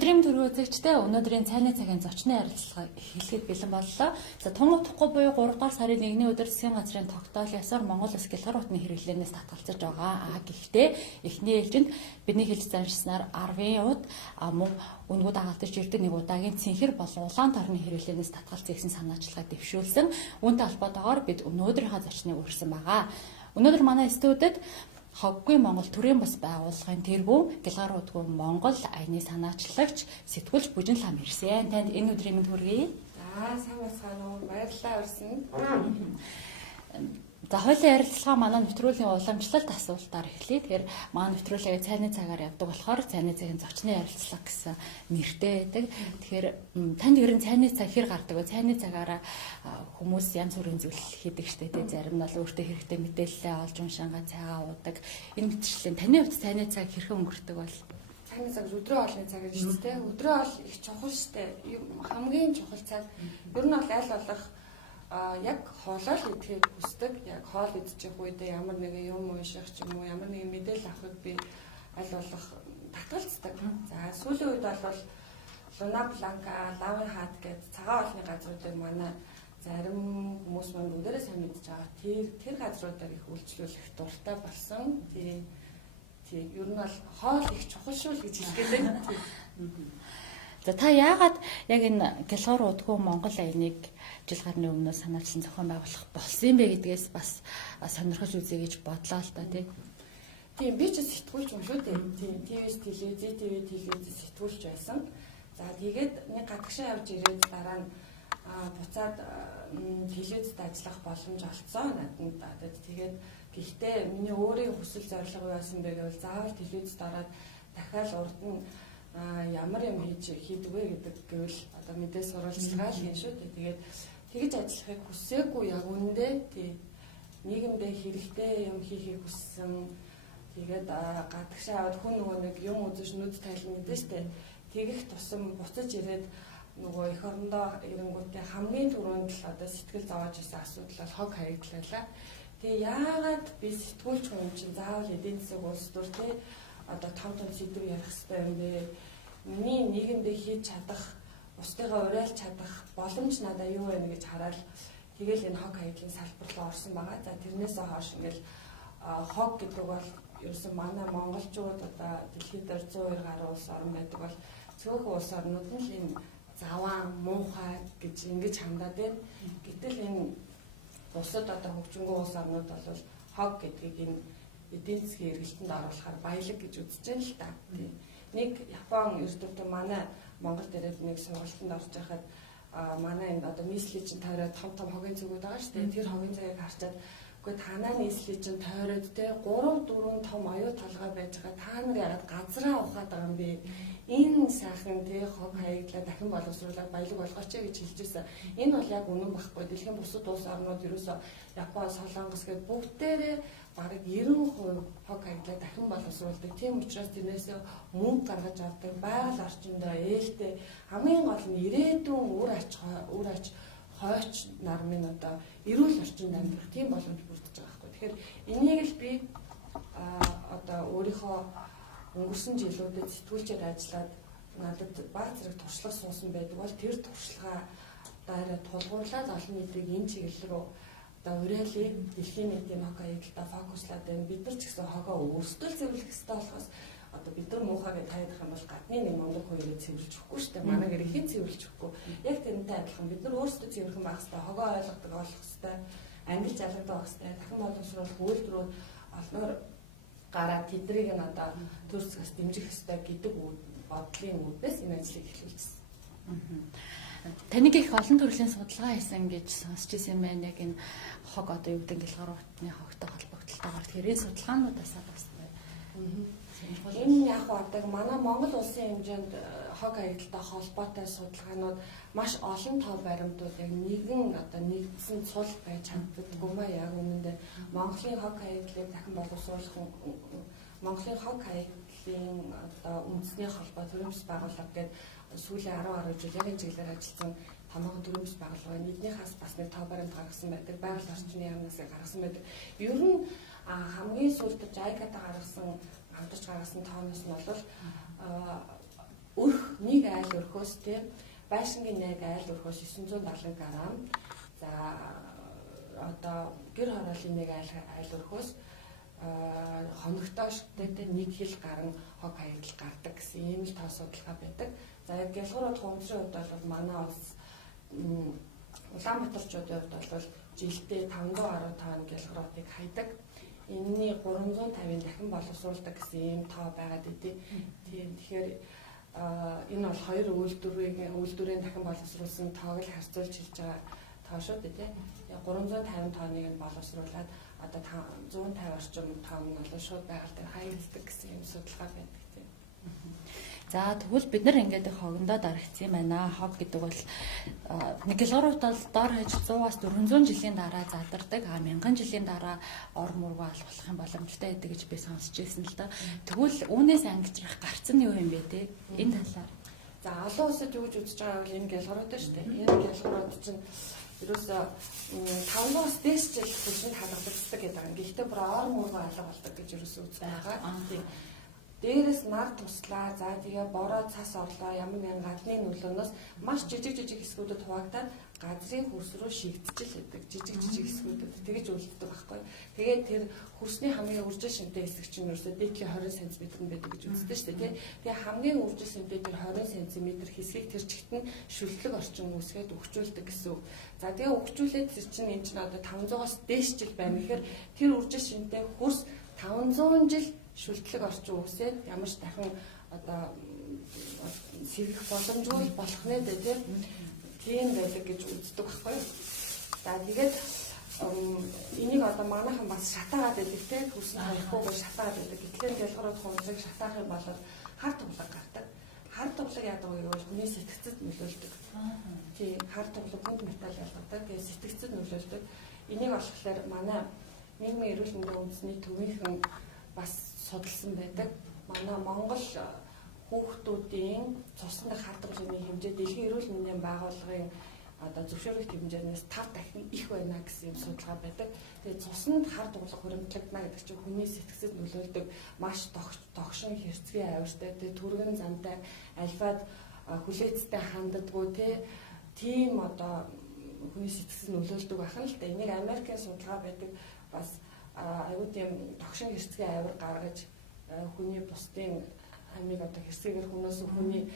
Өдрийн төрөө үзэгчдээ өнөөдрийн цайны цагийн зочны ярилцлага эхлэхэд бэлэн боллоо. За тун утахгүй буюу 3 дугаар сарын 1-ний өдөр засгийн газрын тогтоол ёсоор Монгол Улс гэлгар утны хэрэглэнээс татгалзаж байгаа. Гэхдээ эхний ээлжинд бидний хэлж заншсанаар 10 уд мөн үнгүүд агаалтж ирдэг нэг удаагийн цэнхэр болон улаан торны хэрэглэнээс татгалзах гэсэн санаачлагаа дэвшүүлсэн. Үүнтэй холбоотойгоор бид өнөөдрийнхөө зочныг урьсан байгаа. Өнөөдөр манай студид Хоггүй Монгол төрийн бас байгууллагын тэргүүн гэлгар утгүй Монгол аяны санаачлагч сэтгүүлч Бүжин Лам ирсэн. Танд энэ өдрийн мэнд хүргэе. За сайн байна уу? Баярлалаа урьсан. За хоёулын ярилцлага манай нэвтрүүлгийн уламжлалт асуултаар эхлэе. Тэгэхээр манай нэвтрүүлгээ цайны цагаар явдаг болохоор цайны цагийн зочны ярилцлага гэсэн нэртэй байдаг. Тэгэхээр танд ер нь цайны цаг хэр гардаг вэ? Цайны цагаараа хүмүүс янз бүрийн зүйл хийдэг штэ тий. Зарим нь бол өөртөө хэрэгтэй мэдээлэлээ олж уншангаа цайгаа уудаг. Энэ мэтчлийн таны хувьд цайны цаг хэрхэн өнгөрдөг бол? Цайны цаг өдрөө олны цаг гэж шүү дээ. Өдрөө ол их чухал штэ. Хамгийн чухал цаг. Ер нь бол аль болох яг хоолой идэхийг хүсдэг. Яг хоол идчих үедээ ямар нэгэн юм унших ч юм уу, ямар нэгэн мэдээлэл авахыг би аль болох татгалздаг. За сүүлийн үед бол Луна Бланка, Лавын хаад гэдэг цагаан олны газруудыг манай зарим хүмүүс маань бүгдээрээ сайн мэдж байгаа. Тэр газруудаар их үйлчлүүлэх дуртай болсон. Тийм ер нь бол хоол их чухал шүү л гэж хэлгээд байна. За та яагаад яг энэ гэлгар утгүй Монгол аяныг жил гарны өмнө санаачилсан зохион байгуулах болсон юм бэ гэдгээс бас сонирхож үзье гэж бодлоо л та тий. Тийм би ч сэтгүүлч юм шүү дээ. Тийм ТВ-с телевиз сэтгүүлч байсан. За тэгээд нэг гадагшаа явж ирээд дараа нь буцаад телевизэд ажиллах боломж олцсон надад. Тэгээд гэхдээ миний өөрийн хүсэл зорилго юу байсан бэ гэвэл заавал телевизэд ороод дахиад урд нь ямар юм хийдэг вэ гэдэг гэвэл одоо мэдээ сурвалжлагаа л хийн шүү дээ. Тэгээд тэгж ажиллахыг хүсээгүй яг үндэ тий нийгэмдээ хэрэгтэй юм хийхийг хүссэн. Тэгээд гадагшаа аваад хүн нөгөө нэг юм үзэж нүд тайлна гэдэг шүү дээ. Тэгэх тусам буцаж ирээд нөгөө эх орондоо ирэнгүүтээ хамгийн түрүүнд л одоо сэтгэл зовоож исэн асуудал бол хог хаягдлаа. Тэгээ яагаад би сэтгүүлч хүн чинь заавал эдийн засаг улс төр тий одоо том сэдв ярих хэрэгтэй юм бэ? Миний нийгэмдээ хийж чадах, бусдыгаа уриалж чадах боломж надад юу вэ гэж хараад тэгэл энэ хог хаягдлын салбар руу орсон байгаа. За тэрнээсээ хойш ингээл хог гэдэг бол ерөөсөн манай монголчууд одоо дэлхийд 102 гаруй улс орн байдаг бол цөөхөн улс орнууд нь л энэ заваа, муухай гэж ингэж хандаад байна. Гэтэл энэ бусад одоо хөгжингөө улс орнууд бол хог гэдгийг энэ эдийн засгийн эргэлтэнд оруулахаар баялаг гэж үзэж байна л та. Нэг Япон эрдэмтэн манай Монгол дээрээ нэг сургалтанд орж байхад манай энэ одоо нийслэлийн чинь тойроод том хогийн зүгүүд байгаа шүү дээ. Тэр хогийн цагийг харчаад үгүй танаа нийслэлийн чинь тойроод те 3-4 том оюу толгой байж байгаа. Та нар яагаад газраа ухаад байгаа юм бэ? Энэ сайхан те хог хаягдлаа дахин боловсруулаад баялаг болгооч гэж хэлж ирсэн. Энэ бол яг үнэн багхгүй. Дэлхийн бусад улс орнууд ерөөсөө Япон, Солонгос гэдэг бүгдээрээ бараг 90% хог хаягдлаа дахин боловсруулдаг. Тийм учраас тэрнээс мөнгө гаргаж авдаг. Байгаль орчиндөө ээлтэй хамгийн гол нь ирээдүйн үр ач хойч нар минь одоо эрүүл орчинд амьдрах тийм боломж бүрдэж байгаа байхгүй. Тэгэхээр энийг л би одоо өөрийнхөө өнгөрсөн жилүүдэд сэтгүүлчээр ажиллаад надад баг зэрэг туршлага суусан байдаг бол тэр туршлагаа дараа тулгуурлаад олон нийтийг энэ чиглэл рүү одоо уриалын дэлхийн нийтийн хог хаягдлаа фокуслаад байна. Бид нар ч гэсэн хогоо өөрсдөө цэвэрлэх хэрэгтэй болохоос одоо бид нар муухай гэж таydах юм бол гадны нэг монгол хоёрыг цэвэрлж өгөхгүй шүү дээ. Манай гэр ихэн цэвэрлж өгөхгүй. Яг тэрнтэй адилхан бид нар өөрсдөө цэвэрхэн байх хэрэгтэй. Хогоо ойлгодог болох хэрэгтэй. Англи жалгадаг байх хэрэгтэй. Дахин боловсруулах үйлдвэрүүд олноор гараад тэднийг нь одоо төр зэгс дэмжих хэрэгтэй гэдэг бодлын үүднээс энэ ажлыг эхлүүлсэн. Таныг их олон төрлийн судалгаа хийсэн гэж сонсч ирсэн юм байна. Яг энэ хог одоо юу гэдэг гэлгар утны хогтой холбогдлолтойгоор тэрийн судалгаануудаас бас байна. Энэ яг одоо манай Монгол улсын хэмжээнд хог хаягдaltaй холбоотой судалгаанууд маш олон тоо баримтууд яг нэгэн одоо нэгдсэн цул байж чаддаггүй маа яг үнэндээ Монголын хог хаягдлыг дахин боловсруулах Монголын хог хаягдлын одоо үндэсний холбоо төрөмс байгууллага гэдэг сүүлийн 10 гаруй жил яг энэ чиглэлээр ажилласан томоохон төрөмс байгууллага байна. Эднийхээс бас нэг тоо баримт гаргасан байдаг. Байгаль орчны яамнаас гаргасан байдаг. Ер нь хамгийн сүүлд JICA-тай гаргасан хамтарч гаргасан тооноос нь бол нэг айл өрхөөс тийм байшингийн нэг айл өрхөөс 970 г. За одоо гэр хорооллын нэг айл өрхөөс хоногтойштэй 1 хил гарan хог хаягдал гардаг гэсэн ийм л тоо судалгаа байдаг. За яг гялгуурууд хумцрын хувьд бол манай улс Улаанбаатарчуудын хувьд бол жилдээ 510 тонн гялгууруудыг хайдаг. Энэний 350-ын дахин боловсруулдаг гэсэн ийм тоо байгаад идэв. Тэгэхээр энэ бол хоёр үйлдвэрийн дахин боловсруулсан тоог л харьцуулж хэлж байгаа тоо шүү дээ тийм. 350 тонныг нь боловсруулад одоо 150 орчим тонн нь бол шууд байгаль дээр хаягддаг гэсэн юм судалгаа байдаг тийм. За тэгвэл бид нар ингээд хогондоо дарагдсан юм байна. Хог гэдэг бол нэг гялгуурууд бол дор хаяж 100-аас 400 жилийн дараа задардаг. 1000 жилийн дараа ор мургуу албах юм боломжтой байдаг гэж би сонсч байсан л да. Тэгвэл үүнээс ангижрах гарцсан нь юу юм бэ те? Энэ талаар. За олон улсад юу гэж үзэж байгаа бол энэ гялгуурууд шүү дээ. Энэ гялгуурууд чинь ерөөсөө 500-аас дээш жил хүчинд халагддаг гэдэг юм. Гэхдээ бүр ор мургуу алга болдог гэж ерөөсөө үзэж байгаа. Тийм. Дээрээс нар туслаа, за тэгээ бороо цас орлоо, ямар нэгэн гадны нөлөөнөөс маш жижиг хэсгүүдэд хуваагдаад газрын хөрс рүү шигдчихэл байдаг. Жижиг хэсгүүдэд тэгэж үлддэг байхгүй. Тэгээд тэр хөрсний хамгийн үржил шинтэй хэсэг чинь ерөөсөө дээдлийн 20 см байдаг гэж үздэг шүү дээ, тий. Тэгээ хамгийн үржил шинтэй тэр 20 см хэсгийг тэр чигт нь шүлтлэг орчин үүсгээд өгчүүлдэг гэсэн үг. За тэгээ өгчүүлээд тэр чинь энэ чинь одоо 500-аас дээш жил байна. Тэгэхээр тэр үржил шинтэй хөрс 500 жил шүлтлэг орчин үсээд ямар ч дахин одоо сэргэх боломжгүй болох нэ дээ тийм байдаг гэж үздэг байхгүй. За тэгээд энийг одоо манайхан бас шатаагаад байдаг тийм хүсн хаяхгүйгээр шатаагаад байдаг. Гэтэл гялгуурууд хумцыг шатаах юм бол хар туглаг гардаг. Хар туглаг яадаг вэ гэвэл хүний сэтгцэд нөлөөлдөг. Тийм хар туглаг хүнд металл ялгадаг. Тэгээд сэтгцэд нөлөөлдөг. Энийг болохоор манай нийгмийн эрүүл мэндийн үндэсний төвийнхэн бас судалсан байдаг. Манай Монгол хүүхдүүдийн цусны хар туглын хэмжээ дэлхийн эрүүл мэндийн байгууллагын одоо зөвшөөрөлт хэмжээнээс 5 дахин их байна гэсэн юм судалгаа байдаг. Тэгээд цуснд хар туглах хөрөмтлөгдөнө гэдэг чинь хүний сэтгцэд нөлөөлдөг маш тогшин хэрцгий авиртай, тэгээд түргэн замтай, альфад хүлээцтэй ханддаггүй тийм одоо хүний сэтгцэд нөлөөлдөг байна л да. Энийг Америкийн судалгаа байдаг бас аюу тийм тогшин хэрцгий авир гаргаж хүний бусдын амийг одоо хэрцгийгээр хүнээс хүний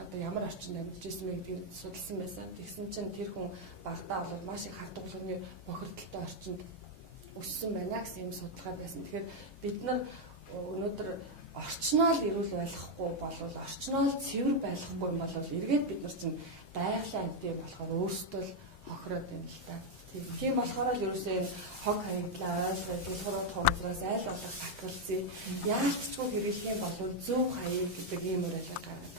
одоо ямар орчинд амьдарч ирсэн бэ гэдгийг судалсан байсан. Тэгсэн чинь тэр хүн багтаа бол маш их хар тугланы бохирдолтой орчинд өссөн байна гэсэн юм судалгаа байсан. Тэгэхээр бид нар өнөөдөр орчноо л эрүүл байлгахгүй болвол орчноо л цэвэр байлгахгүй юм бол эргээд бид нар чинь байгалийн амьтан болохоор өөрсдөө л хохироод байна л та. Тийм болохоор л ерөөсөө хог хаягдлаа ойлгоод гялгуурууд хумцраас айл болох татгалзъя. Яалтчгүй хэрэглэх юм бол зөв хаяг гэдэг ийм уриалга гараад.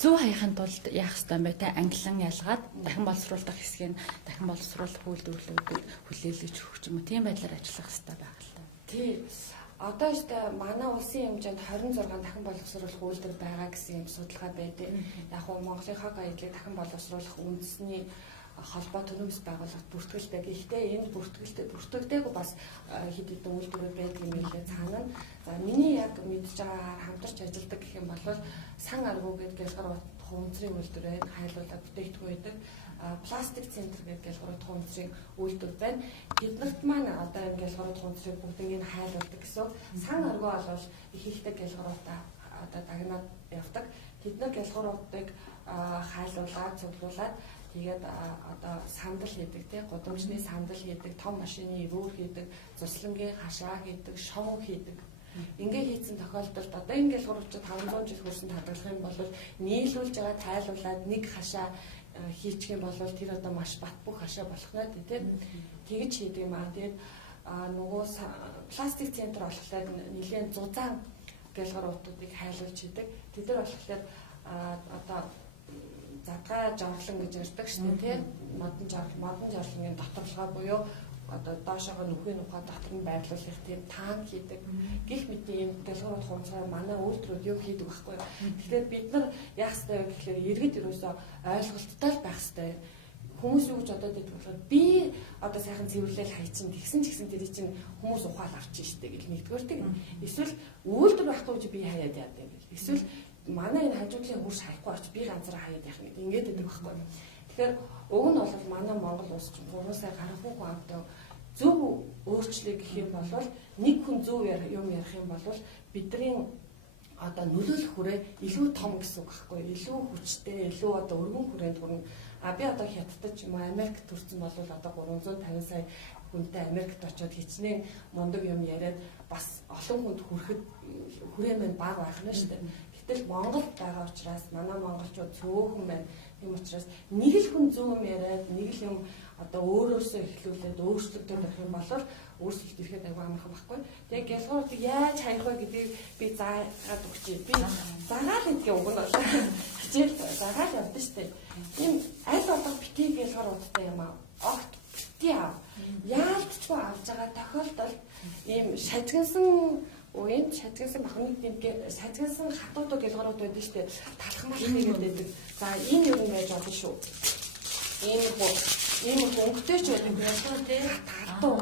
Зөв хаяхын тулд яах ёстой юм бэ те? Ангилан ялгаад дахин боловсруулах хэсгийг дахин боловсруулах үйлдвэрлэлүүд хүлээлгэж өгч юм уу? Тийм байдлаар ажиллах ёстой байгаа л та. Тийм. Одоо өстой манай улсын хэмжээнд 26 дахин боловсруулах үйлдвэр байгаа гэсэн юм судалгаа байдаг. Яг нь Монголын хог хаягдлыг дахин боловсруулах үндэсний холбоо төрөөс байгууллагад бүртгэлтэй. Гэхдээ энэ бүртгэгдээгүй бас хэд хэдэн үйлдвэрүүд байдаг юм лээ цаана. За миний яг мэдж байгаагаар хамтарч ажилладаг гэх юм бол сан аргуу гэдэг гялгуурууд хумцрын үйлдвэр байна. Хайлуулаад бүтээгдэхүүн байдаг. Пластик центр гэдэг гялгуурууд хумцрын үйлдвэр байна. Тэднэрт маань одоо энэ гялгуурууд хумцрыг бүгднийг хайлуулдаг гэсэн. Сан аргуу бол их ихтэй гялгууруудаа одоо дагнаад явдаг. Тэдний гялгууруудыг хайлуулаад цуглуулад тэгээд одоо сандал хийдэг тий гудамжны сандал хийдэг, том машины эвүүр хийдэг, цуслангийн хашаа хийдэг, шов хийдэг. Ингээ хийцэн тохиолдолд одоо энэ гялгуурчид 500 жил хүрсэн хадгалах юм бол нийлүүлж байгаа тайлуулаад нэг хашаа хийчих юм бол тэр одоо маш бат бөх хашаа болох нь тий тэгж хийдэг юм аа. Тэгээд нөгөө пластик центр болохоор нэлийн зузаан гялгууруудыг хайлуулж хийдэг. Тэд нар болохоор одоо задгай жарлан гэж ярьдаг шүү дээ тийм модон жарлангийн доторлогоо буюу одоо доошоогоо нүхийн ухаан дотор нь байрлуулах тийм таан хийдэг гих мэдээ юм гялгуурууд хумцаар манай үйлдвэрүүд юу хийдэг байхгүй. Тэгэхээр бид нар яах ёстой вэ гэхээр иргэд ерөөсөө ойлголттой байх ёстой. Хүмүүс юу гэж бодоод байдаг болохоор би одоо сайхан цэвэрлэл хайчин тэгсэн ч гэсэн тэр чинь хүмүүс ухаал авчих штэ гэл нэгдүгээр тийм. Эсвэл үйлдвэр байхгүй би хаяад яадаг юм бэл. Эсвэл манай энэ хажуудлын хурш хаяхгүй очиж би ганцаараа хаяад явах гэдэг ингээд байдаг байхгүй. Тэгэхээр уг нь бол манай Монгол улс чинь 3 сая гаруй хүн амтай зөв өөрчлөлт гэх юм бол нэг хүн зөв юм ярих юм бол бидний одоо нөлөөлөх хүрээ илүү том гэсэн үг байхгүй. Илүү хүчтэй, илүү одоо өргөн хүрээнд хүрнэ. Би одоо хятадд ч юм уу Америкт төрсэн бол одоо 350 сая хүнтэй Америкт очиод хичнээн мундаг юм яриад бас олон хүнд хүрэхэд хүрээ маань бага байх нь шүү дээ. Гэтэл Монголд байгаа учраас манай монголчууд цөөхөн байна. Тийм учраас нэг л хүн зөв юм яриад нэг л юм одоо өөрөөсөө эхлүүлээд өөрчлөлтөд авах юм бол өөрчлөлт ирэхэд аягүй амархан байхгүй. Тэгээ гялгуурыг яаж хаях вэ гэдгийг би заагаад өгчээ. Би заагаал гэдгийг уг нь бол хичээл заагаал явдсан шүү дээ. Ийм аль болох битгий гялгууруудтай юм аа. Огт битгий аав. Яалтчгүй авж байгаа тохиолдолд ийм шажигнсан үеийн шажигнсан бахны шажигнсан хатуудууд гялгуурууд байдаг шүү дээ. Талхмал хийгээд. За энэ юу юм байж болно шүү. Ийм хөнгөтэй ч байдаг гялгуур тий татуу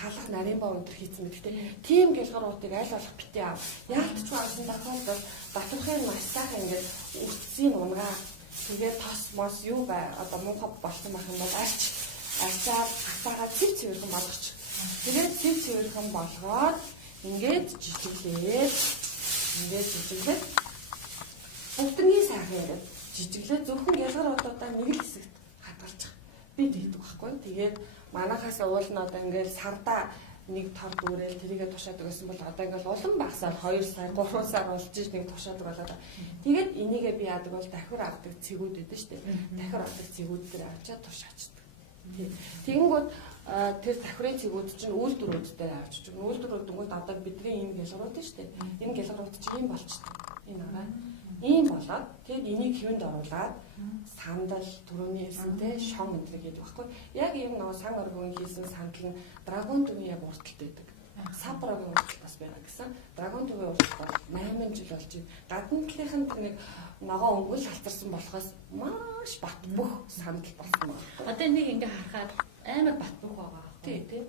талах нарийн боо өндөр хийцэн мэдтэй. Тийм гялгууруудыг аль болох битээ аав. Яалтчгүй авсан тохиолдолд батрахын маш сайхан ингээд үсгийн унгаа тэгээд тос мос юу бай одоо муухай болсон байх юм бол арчаад хатаагаад цэв цэвэрхэн болгоч. Тэгээд цэв цэвэрхэн болгоод ингээд жижиглээд бүгдний сайхан ингээд жижиглээд зөвхөн гялгууруудаа нэг л хэсэгт хадгалчих. Би тэгдэг байхгүй. Тэгээд манахаас уул нь одоо ингээд сарда нэг тор дүүрэл тэрийгээ тушаадаг гэсэн бол одоо ингээд улам багасаад 2 сар 3 сар болж нэг тушаадаг болоод. Тэгээд энийгээ би яадаг бол дахир авдаг цэгүүд байдаг шүү дээ. Дахир авдаг цэгүүд дээр авчаад тушаачдаг. Тэгэнгүүт тэр дахирын цэгүүд чинь үйлдвэрүүд дээр авчиж байгаа. Үйлдвэрүүд дөнгөж одоо бидний энэ гялгуурууд шүү дээ. Энэ гялгуурууд чинь юм болчихдог. Энэ араа ийм болоод тэгэд энийг хэвэнд оруулаад сандал түрүүний хэлсэнтэй шон өндрийг гэдэг байхгүй. Яг ийм нэг сан оргон хийсэн сандал нь драгон төвийн яг урталт байдаг. Сапрагийн урталт бас байгаа гэсэн. Драгон төвийн урталт 8 жил болж байна. Гадна талынхан нэг ногоо өнгөл халтарсан болохоос маш бат бөх сандал болсон байна. Одоо нэг ингээ харахад амар бат бөх байгаа. Тий.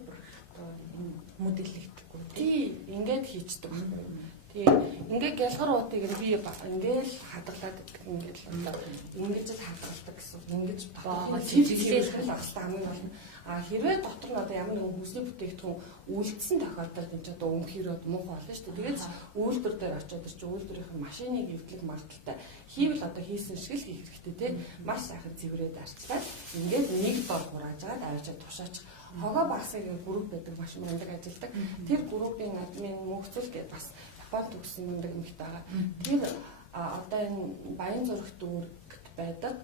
Модельлэгдэхгүй. Тий, ингээд хийцдэг байхгүй. Тэгээ ингээд гялгууруудыг би ингээд хадгалаад ингээд л одоо ингэж л хадгалдаг гэсэн. Ингэж тоогоо чиглэлэх хэрэгтэй хамгийн гол нь. Хэрвээ дотор нь одоо ямар нэгэн хүнсний бүтээгдэхүүн үлдсэн тохиолдолд энэ ч одоо өмхөрөөд муухай болно шүү дээ. Тэгээд үйлдвэр дээр очиод чи үйлдвэрийн машиныг эвдлэх магадaltaй хийвэл одоо хийсэн шиг л хийх хэрэгтэй те. Маш сайхан цэврээд арчлаад ингээд нэг дор хураажгаад авчиад тушаачих. Хогоо багсгийн групп байдаг маш мундаг ажилладаг. Тэр группийн админ мөнхцөл гэдэг бас Японд төгссөн мундаг эмэгтэй байгаа. Тэр одоо энэ Баян зүрх дүүрэгт байдаг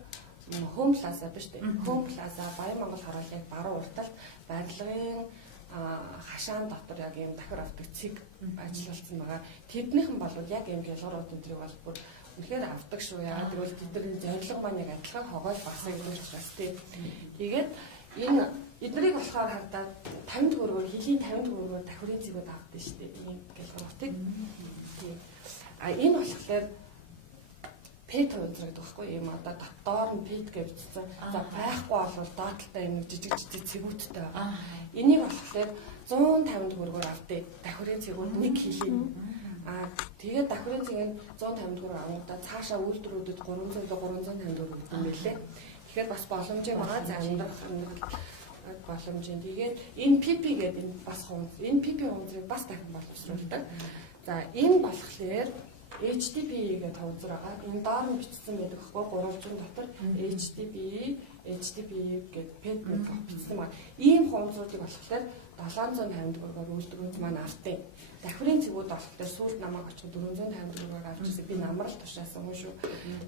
Home Plaza биш үү? Home Plaza Баян Монгол харуулын баруун урталт барилгын хашаан дотор яг юм дахир авдаг цэг ажиллалцсан байгаа. Тэднийхэн бол яг юм гялгуурууд энэ бол бүр үнэхээр авдаг шүү. Яагаад гэвэл тэдний зорилго маань яг адилхан хогоол багсаа гэдэг учраас тэгээд энэ эднийг болохоор хардаад 50 төгрөгөөр хилийн 50 төгрөгөөр дахирын цэгүүд авдаг шүү дээ. Энэ гялгууруудыг. Энэ болохоор пет өндөр гэдэг байхгүй юм одоо дотоор нь пет гэж бичсэн. За байхгүй бол доотлолтой юм жижиг цэгүүдтэй байгаа. Энийг болохоор 150 төгрөгөөр авдаг. Дахирын цэгүүд нэг хилийн. Тэгээд дахирын цэгийн 150 төгрөг авангуудаа цаашаа үйлдвэрүүдэд 300 350 төгрөг өгсөн байлээ. Тэгэхээр бас боломжтой байгаа. За амьдрах боломжтой. Тэгээд энэ PP гэдэг энэ бас хонц. Энэ PP хонцыг бас дахин боловсруулдаг. За энэ болохоор HDPE гэдэг хонцор байгаа. Энэ доор нь бичсэн байдаг байхгүй 300 дотор HDPE гэдэг PET гэдэг бичсэн байна. Ийм хонцруудыг болохоор 750 төгрөгөөр үйлдвэрүүд маань авдаг. Дахирын цэгүүд болохоор сүүлд намайг очих 450 төгрөгөөр авчихсан. Би намрал тушаасан хүн шүү.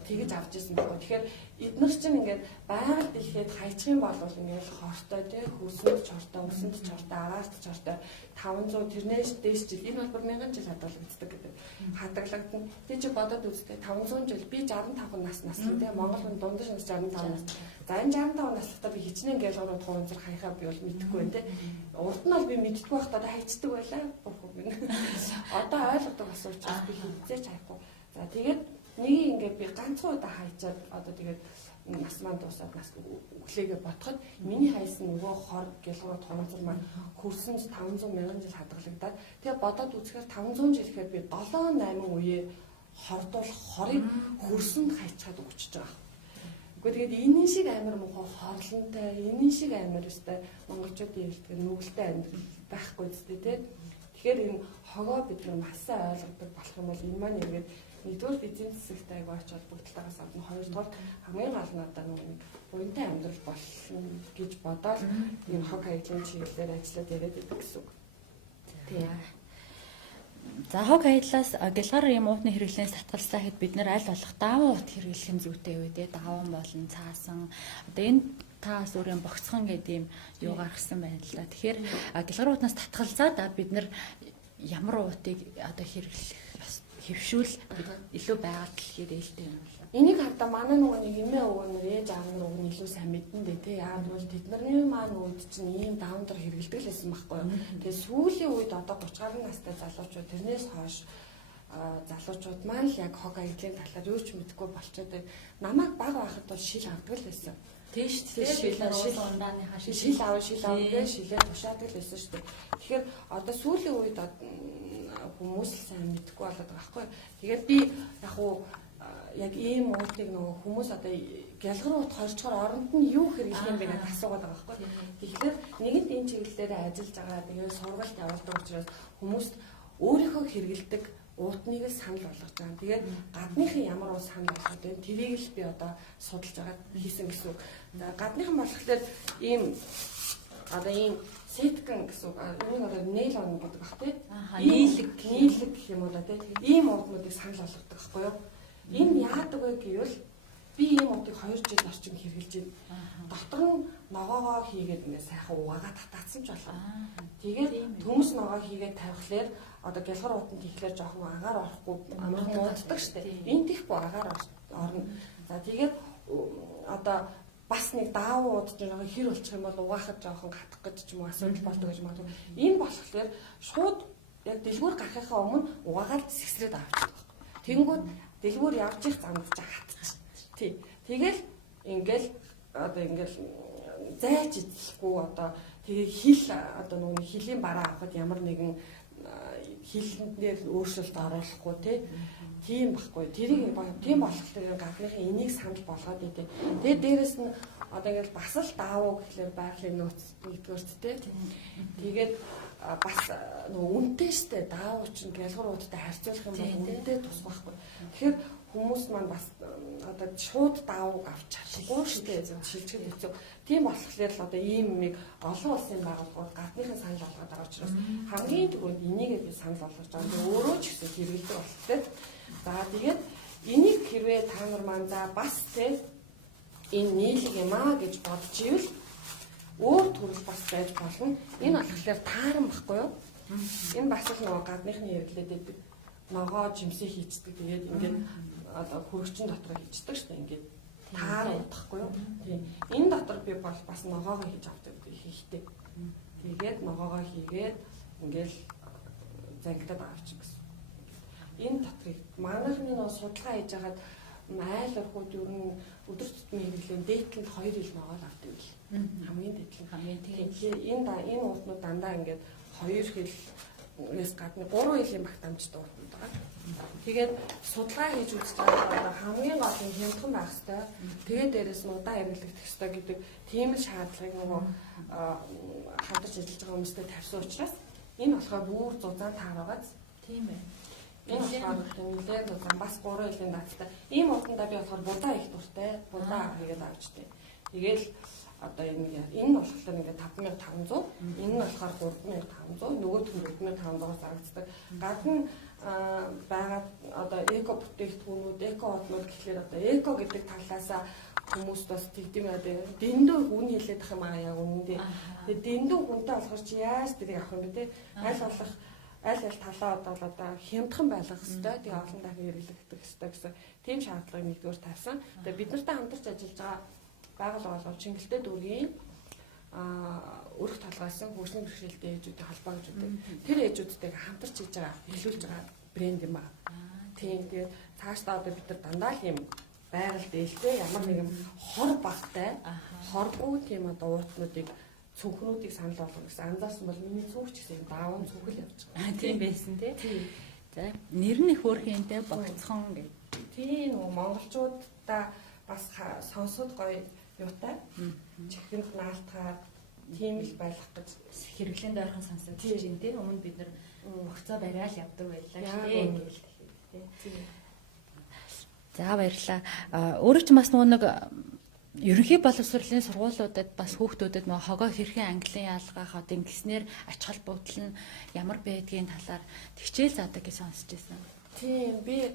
Тэгэж авч ирсэн байна. Тэгэхээр эдгээр чинь ингээд байгаль дэлхийд хайчих юм бол ингээд хортой тий хөөсөнд чортой, өсөнд чортой, агаарт чортой 500 тэрнээс дээш жил энэ бол бүр 1000 жил хадгалагддаг гэдэг. Хадгалагдана. Тэг чи бодоод үзтээ 500 жил би 65 наслаа тий Монгол хүн дундаж нас 65 нас. За энэ 65 наслахтаа би хичнээн гялгуурууд хуунзар хаяхаа би бол мэдэхгүй байна тий. Урд нь бол би мэддэггүй байхдаа хайцдаг байлаа. Одоо ойлгодог асууж байгаа би хизээч хайхгүй. За тэгээд нэг ингээд би ганцхан удаа хайчаад одоо тэгээд нас маань дуусаад нас өглөөгээ ботход миний хайсан нөгөө хор гялгуурууд хуунзар маань хөрсөнд 500 1000 жил хадгалагдаад тэгээд бодоод үзэхээр 500 жил гэхээр би 7 8 үеэ хордуулах хорыг хөрсөнд хайчаад өгчөж байгаа. Гэхдээ тэгээд энэ шиг амар муухай хорлонтой, энэ шиг амар өстэй монголчуудын хэлдэг нүгэлтэй амьдрал байхгүй зү тэ. Тэгэхээр энэ хогоо бид нар маш сайн ойлгодог болох юм бол энэ маань ингээд нэгдүгээр эзэн засагтай айгууч холбогдлогоос гадна хоёрдугаар хамгийн гол нь одоо нэг буянтай амьдрал болно гэж бодоод ийм хог хаягдлын чиглэлээр ажиллаад яриад байдаг гэсэн үг. Тийм. За хог хаягдлаас гялгаар юм уутны хэрэглээс татгалзлаа гэхэд бид нэр аль болох даавуу уут хэрэглэх нь зүйтэй үү те дааван болон цаасан одоо энэ таас өөрийн богцхон гэдэг юм юу гаргасан байна л да. Тэгэхээр гялгаар уутнаас татгалзаад бид нар ямар уутыг одоо хэрэглэх хөвшүүл илүү байгаад л хэрэлтэй юм байна. Энийг хардаа манай нөгөө нэг эмээ өвөө нар ээж аав нар уг нь илүү сайн мэдэн дээ тий. Яагаад гэвэл тэдний маань үед чинь ийм даундар хэрэгэлдэг л байсан байхгүй юу. Тэгээ сүүлийн үед одоо 30 гаруй настай залуучууд тэрнээс хойш залуучууд маань л яг хог хаягдлын талаар юу ч мэдэхгүй болчиход намайг баг байхад бол шил авдаг л байсан. Тийш шил ундааныхаа шил аваа гээ шилээ тушаадаг л байсан шүү дээ. Тэгэхээр одоо сүүлийн үед хүмүүс л сайн мэдэхгүй болоод байгаа байхгүй. Тэгээд би яг уу яг ийм уутыг нөгөө хүмүүс одоо гялгар уут хорчхоор оронд нь юу хэрэглэх юм бэ гэж асуугаад байгаа байхгүй. Тэгэхээр нэгэнт энэ чиглэлээр ажиллаж байгаа. Тэгээд сургалт явуулдаг учраас хүмүүст өөрийнхөө хэрэгэлдэг уутныг л санал болгож байгаа. Тэгээд гадныхын ямар уус санал болгоод байна. Тэрийг л би одоо судалж байгаа хийсэн гэсэн. Гадныхан болохоор ийм одоо ийм сеткан гэсэн энэ одоо нэйл он гэдэг бах тий. Нийлэг гэх юм уу да тий. Ийм уутнуудыг санал болгодог байхгүй юу? Энэ яадаг вэ гэвэл би ийм уутыг 2 жил орчим хэрэгжилж байна. Дотор нь ногоогоо хийгээд ингээ сайхан угаагаа татаацсан ч болоо. Тэгээд төмс ногоо хийгээд тавихлаар одоо гялгар уутанд ихлээр жоохон агаар орохгүй амархан ууддаг штэ. Энд ихгүй агаар орно. За тэгээд одоо бас нэг даавуу ууд ч жоохон хэр болчих юм бол угаахад жоохон хатах гэж ч юм уу асуудал болдог гэж магадгүй. Энэ болохоор шууд яг дэлгүүр гарахынхаа өмнө угаагаад сэгсрээд авчихдаг. Тэнгүүд дэлгүүр явж их замд ч хатчих. Тий. Тэгэл ингээл одоо ингээл зайч эзлэхгүй одоо тэгээ хил одоо нөгөө хилийн бараа авахд ямар нэгэн хилэндээр өөрчлөлт оруулахгүй тийм байхгүй. Тэрийг тийм болохоор гадныхын энийг санал болгоод идэв. Тэгээд дээрэс нь одоо ингээл бас л даавуу гэхлээр байгалийн нууц нэгдүгээрт тэгээд бас нөгөө үнэтэй штэ даавуу чинь гялгар ууттай харьцуулах юм бол үнэтэй тус байхгүй. Тэгэхээр хүмүүс маань бас одоо шууд даавууг авч чадахгүй штэ шилжихэд хэцүү. Тийм болохоор л одоо ийм нэг олон улсын байгууллагууд гадныхын санал болгоод байгаа учраас хамгийн түрүүнд энийг би санал болгож байгаа. Тэгээ өөрөө ч гэсэн хэрэгэлдэг болтой. За тэгээд энийг хэрвээ та нар маань за бас энэ нийлэг юм аа гэж бодож ивэл өөр төрөл бас байж болно. Энэ болохоор тааран баггүй юу? Энэ бас л нөгөө гадныхны хэрэглээдээ ногоо жимсээ хийцдэг. Тэгээд ингээд одоо хөрөгчин дотор хийцдэг шүү дээ. Ингээд таар удахгүй юу? Тийм. Энэ дотор би бол бас ногоогоо хийж авдаг хийхтэй. Тэгээд ногоогоо хийгээд ингээд зангидаад авчих гэсэн. Энэ дотрыг манайхны нөгөө судалгаа хийж хагаад айл орхууд ер нь өдөр тутмын хэрэглэн дээдлэнд 2 ил ногоо авдаг л. Хамгийн дээдлэн тийм. Энэ уутнууд дандаа ингээд 2 хилээс гадна 3 илийн багт амжтай уутнууд байгаа. Тэгээд судалгаа хийж үзэж байгаа хамгийн гол нь хямдхан байх хэрэгтэй. Тэгээд дээрэс нь удаан хэрэглэгдэх хэрэгтэй гэдэг тийм л шаардлагыг нөгөө хамтарч ажиллаж байгаа хүмүүстээ тавьсан учраас энэ болохоор бүр зузаан таараагааз тийм байна. Энэ болохоор нэлээд удаан бас 3 илийн даттай. Ийм уутандаа би болохоор будаа их дуртай. Будаа хийгээд авчтай. Тэгээл одоо энэ болохоор ингээд 5500, энэ нь болохоор 3500, нөгөө нь 4500-аас зарагддаг. Гадна байгаа одоо эко бүтээгдэхүүнүүд, эко уутнууд гэхлээр одоо эко гэдэг талаасаа хүмүүс бас тэгдэм яа дэндүү үн хэлээд ах юм аа яг үнэндээ. Тэгээ дэндүү хүнтэй болохоор чи яаж тэрийг авах юм бэ те? Аль талаа одоо хямдхан байлгах хэрэгтэй. Тэгээ олон дахин хэрэглэгдэх хэрэгтэй гэсэн тийм шаардлагыг нэгдүгээр тавьсан. Тэгээ бид нартай хамтарч ажиллаж байгаа байгууллага бол Чингэлтэй дүүргийн өрх толгойсон хөгжлийн бэрхшээлтэй ээжүүдийн холбоо гэж үүдэг. Тэр ээжүүдтэйгээ хамтарч хийж байгаа хэлүүлж байгаа брэнд юм аа. Тийм тэгээд цаашдаа одоо бид нар дандаа л юм байгаль дээлтэй ямар нэгэн хор багтай хоргүй тийм одоо уутнуудыг цүнхнүүдийг санал болгох гэсэн анзаарсан бол миний цүнх ч гэсэн даавн цүнхэл явж байгаа. Тийм байсан тий. За нэр нь их өөрхийнтэй богцхон гэдэг. Тийм нөгөө монголчуудаа бас сонсоод гоё юутай. Чихэнд наалтахаар тийм л байх гэж Хэрэглээнд ойрхон сонсож чинь тийм өмнө бид нар богцоо бариад явдаг байлаа шүү дээ. За баярлалаа. Өөрөө ч бас нэг ерөнхий боловсролын сургуулиудад бас хүүхдүүдэд нөгөө хогоо хэрхэн английн ялгаах одоо ингэснээр ач холбогдол нь ямар байдгийн талаар хичээл заадаг гэж сонсч байсан. Тийм би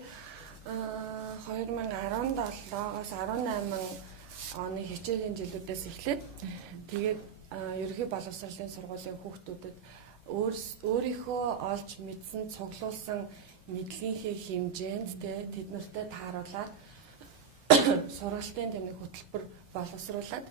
2017-оос 18 оны хичээлийн жилүүдээс эхлээд тэгээд ерөнхий боловсролын сургуулийн хүүхдүүдэд өөрийнхөө олж мэдсэн цуглуулсан мэдлэгийнхээ хэмжээнд тэд нартай тааруулаад сургалтын тэмдэг хөтөлбөр боловсруулад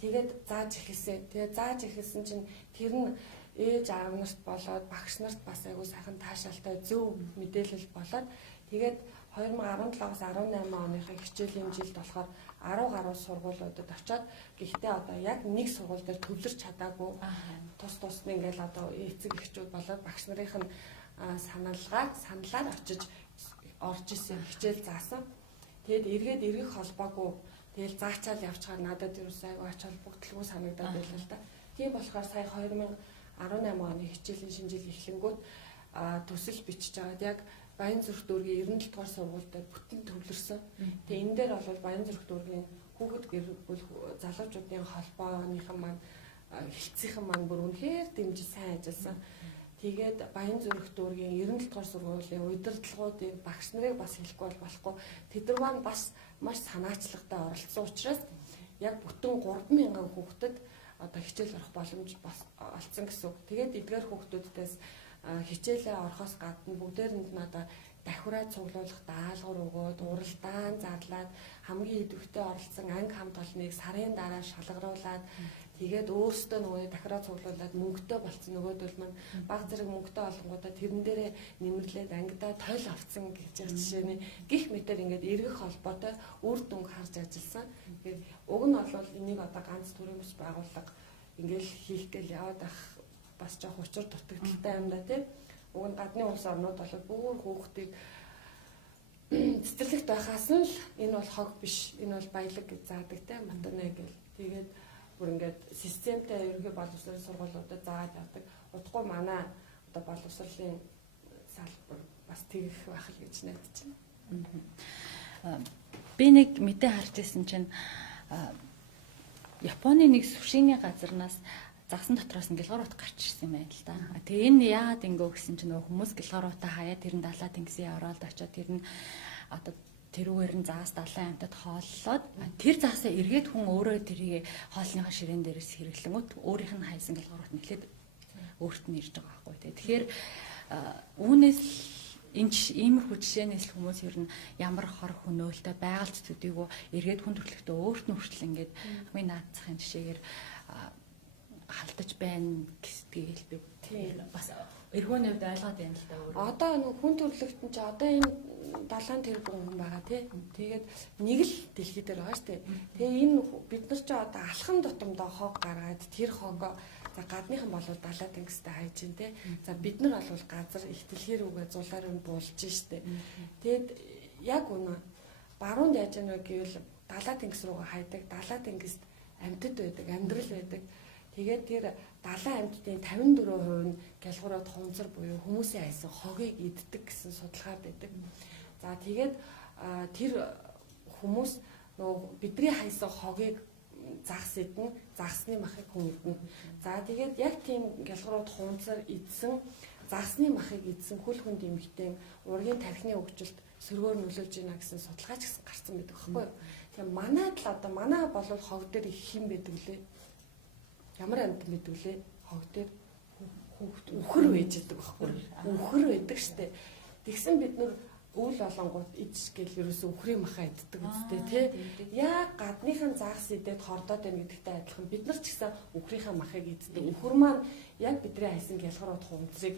тэгээд зааж эхэлсэн. Тэгээд зааж эхэлсэн чинь тэр нь ээж аав нарт болоод багш нарт бас айгуу сайхан таашаалтай зөв мэдээлэл болоод тэгээд 2017-аас 18 оныхаа хичээлийн жилд болохоор 10 гаруй сургуулиудад очиод гэхдээ одоо яг нэг сургууль дээр төвлөрч чадаагүй тус нь ингээл одоо эцэг эхчүүд болоод багш нарын саналаар очиж орж исэн хичээл заасан. Тэгэд эргээд эргэх холбоогүй тэгэл заачаал явчихаар надад ерөөсөө айгүй ач холбогдолгүй санагдаад байлаа л да. Тийм болохоор сая 2018 оны хичээлийн шинжил эхлэнгүүт төсөл бичиж байгаад яг Баянзүрх дүүргийн 97 дугаар сургууль дээр бүтэн төвлөрсөн. Тэгээ энэ дээр бол Баянзүрх дүүргийн хүүхэд гэр бүл залуучуудын холбооныхан маань хилцийнхэн маань бүр үнэхээр дэмжиж сайн ажилласан. Тэгээд Баянзүрх дүүргийн 97 дугаар сургуулийн удирдлагуудын багш нарыг бас хэлэхгүй болохгүй. Тэдгээр маань бас маш санаачлагтай оролцсон учраас яг бүтэн 3000 хүүхдэд одоо хичээл орох боломж бас олцсон гэсэн үг. Тэгээд эдгээр хүүхдүүдээс хичээлээ орохоос гадна бүгдээрэнд нь одоо давхраа цуглуулах даалгавар өгөөд уралдаан зарлаад хамгийн идэвхтэй оролцсон анги хамт олныг сарын дараа шалгаруулад тэгээд өөрсдөө нөгөө давхраа цуглуулад мөнгөтэй болцсон нөгөөдөл маань баг зэрэг мөнгөтэй олонгуудаа тэрэн дээрээ нэмэрлээд ангидаа тойл авцсан гэж жишээний гих мэтэр ингээд эргэх холбоотой үр дүнг харж ажилласан. Тэгээд уг нь бол энийг одоо ганц төрийн бас байгууллага ингээд хийх гээл яваад ах бас жоох учир дутагдaltaй юм да тийм. Уг нь гадны улс орнууд бол бүр хүүхдийг цэцэрлэгт байхаас нь л энэ бол хог биш, энэ бол баялаг гэж заадаг тийм матанэ гэл. Тэгээд бүр ингээд системтэй ерөнхий боловсролын сургуулиудад заагаад явдаг. Удахгүй манай одоо боловсролын салбар бас тэгэх байх л гэж найдаж байна. Би нэг мэдээ харж ирсэн чинь Японы нэг сүшиний газарнаас загсан дотроос нь гэлгуурууд гарч ирсэн юм байна л да. Тэгээ энэ яагаад ингэв гэсэн чинь нөгөө хүмүүс гэлгууруудаа хаяа тэр нь далаа тэнгисийн ороод очиод тэр нь одоо тэрүүгээр нь заас далайн амтад хооллоод тэр заасаа эргээд хүн өөрөө тэрийг хоолныхаа ширээн дээрээс хэрэглэнгүүт өөрийнх нь хайсан гэлгуурууд нэхлээд өөрт нь ирж байгаа байхгүй тий. Тэгэхээр үүнээс иймэрхүү жишээнээс л хүмүүс ер нь ямар хор хөнөөлтөй байгальд төдийгөө эргээд хүн төрөлхтөө өөрт нь хүртэл ингээд хамгийн наацхийн жишээгээр халтаж байна гэдгийг би бас эргөөний хувьд ойлгоод байна л да. Одоо нэг хүн төрөлхтөн чи одоо энэ 70 тэрбум хүн байгаа тий. Тэгээд нэг л дэлхий дээр байгаа штэ. Тэгээ энэ бид нар чи одоо алхан тутамдаа хог гаргаад тэр хогоо за гадныхан болоод далаа тэнгистэй хайж ин тий. За бид нар бол газар их дэлхий рүүгээ зулаар нь буулж штэ. Тэгэд яг үнэ баруунд яаж яана гэвэл далаа тэнгис рүүгээ хайдаг. Далаа тэнгист амьтад байдаг, амьдрал байдаг. Тэгээд тэр далайн амьтдын 54% нь гэлгуурууд хунзар буюу хүмүүсийн хайсан хогийг иддэг гэсэн судалгаа байдаг. За тэгээд тэр хүмүүс нөгөө бидний хайсан хогийг загас идэн, загасны махыг хүн идэн. За тэгээд яг тийм гэлгуурууд хунзар идсэн, загасны махыг идсэн хөл хүнд эмэгтэй ургийн тархины хөгжилд сөргөөр нөлөөлж байна гэсэн судалгаа ч гэсэн гарсан байдаг байхгүй юу? Тэгэхээр манайд л одоо манай бол хог дээр их хэм байдаг лээ. Ямар амьд мэдв лээ хог дээр үхэр байж идэг байхгүй үхэр байдаг штэ. Тэгсэн бид нар үйл олонгууд идэж гэл ерөөсөө үхрийн махаа иддэг үстэй тий. Яг гадныхан загас идээд хордоод байна гэдэгтэй адилхан бид нар ч гэсэн үхрийнхаа махыг иддэг. Үхэр маань яг бидний хайсан гялгарууд хунцрыг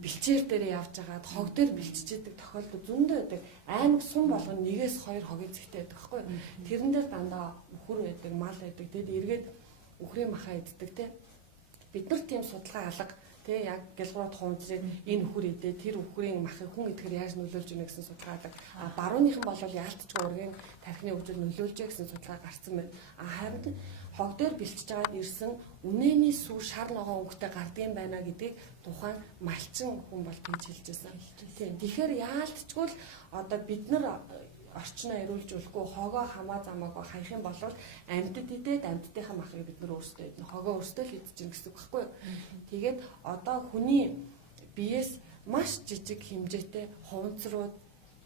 бэлчээр дээр явж агаад хог дээр бэлчижээдэг тохиолдол зөндөө байдаг. Аймаг сум болгон нэгээс хоёр хогийн зэгтэй байдаг байхгүй. Тэрэн дээр дандаа үхэр байдаг, мал байдаг. Тэгэд эргээд үхрийн махаа иддэг тий. Бид нар тийм судалгаа алга Тэ яг гэлгуурт хумцрыг энэ үхэр идээ тэр үхрийн махыг хүн идэхээр яаж нөлөөлж ийнэ гэсэн судалгаадаг. Барууныхан бол яалтчгүй ургийн тархины хөгжил нөлөөлж гэсэн судалгаа гарсан байна. Харин хог дээр бэлтжиж байгаад ирсэн үнэний сүү шар ногоон өнгөтэй гардыг байна гэдгийг тухайн малчин хүн бол тэгж хэлж байсан. Тийм. Тэгэхээр яалтчгүй л одоо бид нар орчноо эрүүлжүүлэхгүй хогоо хамаа замаагүй хаях юм бол амьтад идээд амьтдынхаа махыг бид нар өөрсдөө идэх хогоо өөрсдөө л идэж гин гэсэн үг байхгүй юу. Тэгээд одоо хүний биеэс маш жижиг хэмжээтэй хуванцрууд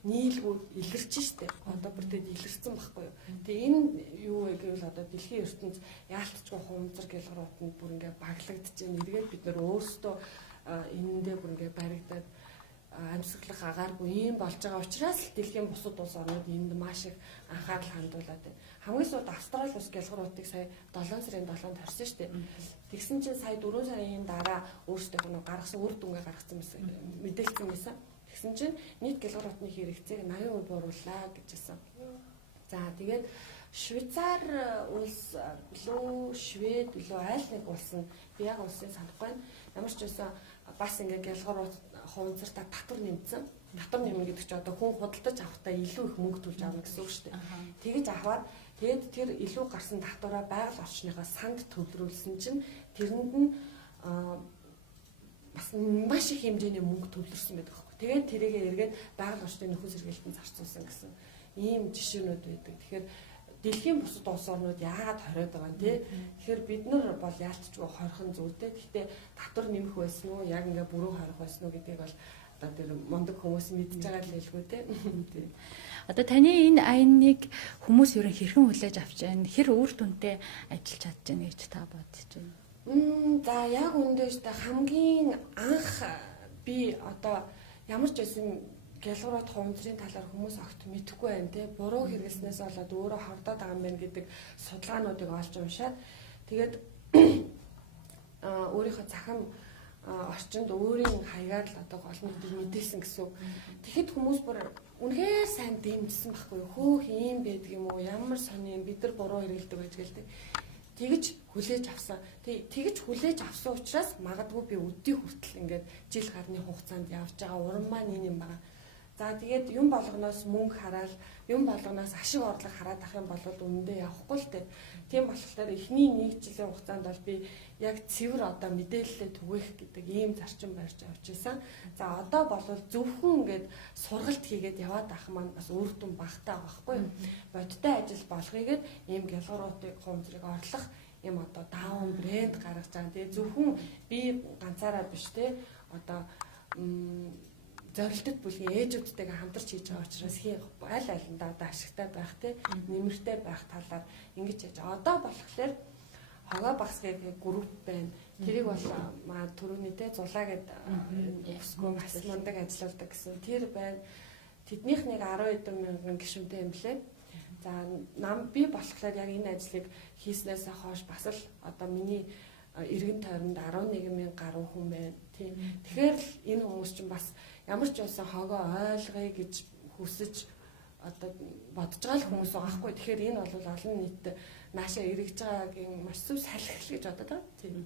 нийлгүүд илэрч штэ. Одоо бүр тэгэд илэрсэн байхгүй юу. Тэгээ энэ юу вэ гэвэл одоо дэлхийн ертөнц яалтчгүй хуванцар гэлгууруудад бүр ингээ баглагдаж байна. Эргээд бид нар өөрсдөө энэндээ бүр ингээ баригдаад амьсгалах агааргүй юм болж байгаа учраас л дэлхийн бусад улс орнууд энд маш их анхаарал хандуулад байна. Хамгийн сүүлд Австрали улс гэлгууруудыг сая 7 сарын 7-нд тарьсан шүү дээ. Тэгсэн чинь сая 4 сарын дараа өөрсдөө нэг гаргасан үр дүнгээ гаргасан мэдээлсэн байсан. Тэгсэн чинь нийт гэлгууруудны хэрэгцээг 80% буурууллаа гэж хэлсэн. За тэгээд Швейцар улс лөө Швед лөө айл нэг улс нь би яг улсыг санахгүй байна. Ямар ч байсан бас ингээ гэлгуурууд хуванцартаа татвар нэмсэн. Татвар нэмнэ гэдэг чинь одоо хүн худалдаж авахдаа илүү их мөнгө төлж авна гэсэн үг шүү дээ. Тэгэж аваад тэгэд тэр илүү гарсан татвараа байгаль орчныхаа санд төвлөрүүлсэн чинь тэрэнд нь бас маш их хэмжээний мөнгө төвлөрсөн байдаг байхгүй. Тэгээд тэрийгээ эргээд байгаль орчны нөхөн сэргээлтэнд зарцуулсан гэсэн ийм жишээнүүд байдаг. Тэгэхээр дэлхийн бусад улс орнууд яагаад хориод байгаа юм те. Тэгэхээр бид нар бол яалтчгүй хорхон зүйтэй. Гэхдээ татвар нэмэх байсан уу, яг ингээ бүрэн хорих байсан уу гэдгийг бол одоо тэр мундаг хүмүүс мэдж байгаа л хэлгүй те. Одоо таны энэ аяныг хүмүүс ерөн хэрхэн хүлээж авч байна? Хэр үр дүнтэй ажиллаж чадж байна гэж та бодож байна? За яг үндэ штэ хамгийн анх би одоо ямар ч байсан гэлгуурууд хуванцрын талаар хүмүүс огт мэдэхгүй байна те. Буруу хэрэглэснээс болоод өөрөө хордоод байгаа юм байна гэдэг судалгаануудыг олж уншаад тэгээд өөрийнхөө цахим орчинд өөрийн хаягаар л одоо гол мэдээ мэдээсэн гэсэн. Тэгэхэд хүмүүс бүр үнэхээр сайн дэмжсэн байхгүй юу? Хөөх юм байдаг юм уу? Ямар сони юм бид нар буруу хэрэглэдэг байж гээл те. Тэгж хүлээж авсан. Тэгж хүлээж авсан учраас магадгүй би өдний хүртэл ингээд жил гарны хугацаанд явж байгаа уран маань энэ юм байна. За тэгээд юм болгоноос мөнгө хараад юм болгоноос ашиг орлого хараад ах юм бол үнэндээ явахгүй л дээ. Тийм болохоор эхний 1 жилийн хугацаанд бол би яг цэвэр одоо мэдээлэлээ түгээх гэдэг ийм зарчим барьж авч ирсэн. За одоо бол зөвхөн ингээд сургалт хийгээд яваад ах маань бас үр дүн багтаа байхгүй юу? Бодиттой ажил болгоёгээд ийм гэлгууруудыг хуванцрыг орлох ийм одоо даун брэнд гаргаж байгаа. Тэгээ зөвхөн би ганцаараа биш те одоо зорилттой бүлгийн ээжүүдтэйгээ хамтарч хийж байгаа учраас аль алиндаа одоо ашигтай байх те нэмэртэй байх талаар ингэж яаж одоо болохоор хогоо багсгийн групп байна. Тэрийг бол маа түрүүний те зулаа гэдэг өсгөө бас мундаг ажилладаг гэсэн. Тэр байна. Тэднийх нэг 10 хэдэн мянган гишүүнтэй юм блэ. За би болохоор яг энэ ажлыг хийснээс хойш бас л одоо миний эргэн тойронд 11,000 гаруй хүн байна. Тийм. Тэгэхээр энэ хүмүүс чинь бас ямар ч байсан хогоо ойлгоё гэж хүсэж одоо бодож байгаа л хүмүүс байгаа хгүй. Тэгэхээр энэ бол олон нийт наашаа эргэж байгаагийн маш зөв салхил гэж бодоод байна. Тийм.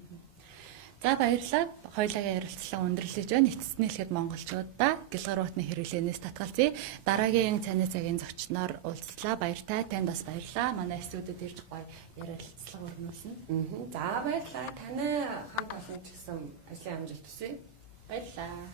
За баярлалаа. Хоёулагийн ярилцлага өндөрлөж байна. Эцэстний хэлэхэд монголчуудаа гэлгууруудны хэрэглэнээс татгалзъя. Дараагийн цааны цагийн зочноор уулзлаа. Баяртай. Танд бас баярлалаа. Манай студид ирж гоё ярилцлага өргөнүүлсэн. За баярлалаа. Таны хамт олон ч гэсэн ажлын амжилт хүсье. Баярлалаа.